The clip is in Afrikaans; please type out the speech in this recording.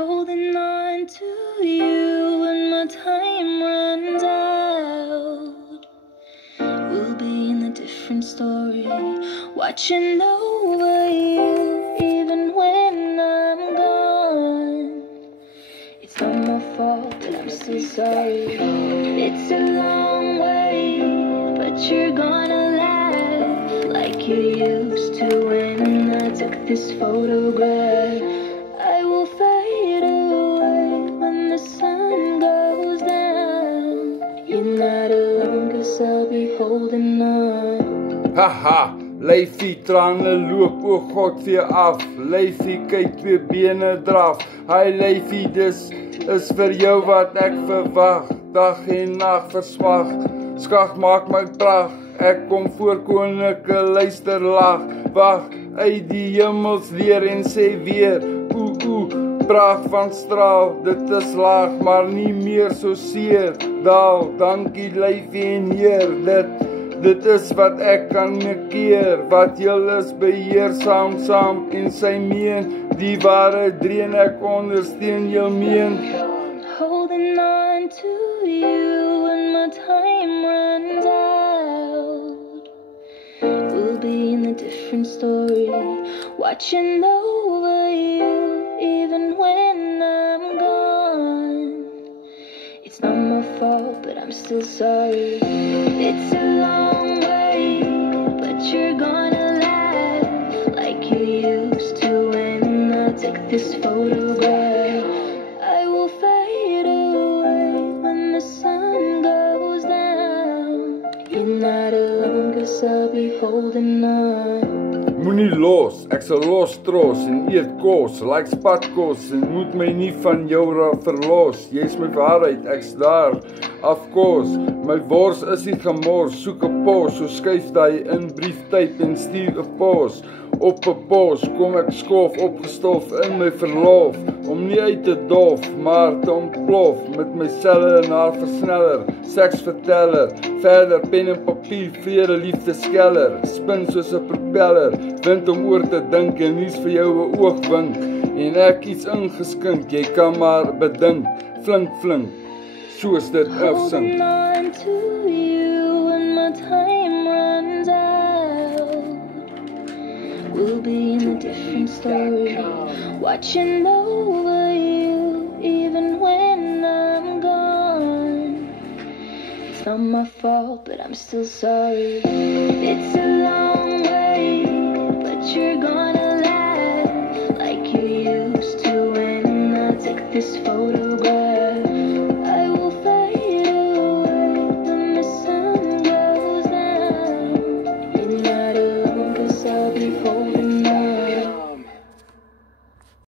Holding on to you when my time runs out. We'll be in a different story, watching over you even when I'm gone. It's not my fault, but I'm still sorry. It's a long way, but you're gonna laugh like you used to when I took this photograph. I will fade away when the sun goes down. You're not alone, 'cause I'll be holding on. Haha, Leifie, trane loop, o God vir af. Leifie, kyk twee bene draf. Hi Leifie, dis is vir jou wat ek verwag. Dag en nag verswag. Skag maak my prag. Ek kom voor koninke luister lag. Wag uit die hemels leer en sê weer. Prag van straal, dit is laag, maar nie meer so seer. Daal, dankie Leifie en Heer, dit is wat ek kan keer. Wat jyl is beheer, saam en sy meen. Die ware dreen, ek ondersteun jyl meen. Holding on to you when my time runs out. We'll be in a different story, watching over you even when I'm gone. It's not my fault, but I'm still sorry. It's a long way, but you're gonna laugh like you used to when I took this photograph. I will fade away when the sun goes down. You're not alone, 'cause I'll be holding on. Moenie los, ek sal los troos en eet kos, like spatkos en moet my nie van jou verlos. Jy's my waarheid, ek's daar, afkos. My wors is nie gemors, soek 'n pos, so skuif daai in brieftyd en stuur 'n pos. Op 'n pos kom ek skof opgestof in my verlof, om nie uit te dof, maar te ontplof met my selle en haar versneller, seksverteller, verder pen en papier, vrede, liefde skeller, spin soos 'n propeller, wind om oor te dink en nies vir jou 'n oogwink, en ek iets ingeskink, jy kan maar bedink, flink, soos dit afsink. Holding on to you when my time runs out. We'll be in a different story, watching over you even when I'm gone. It's not my fault, but I'm still sorry. It's a long way, but you're gonna laugh like you used to when I took this photograph.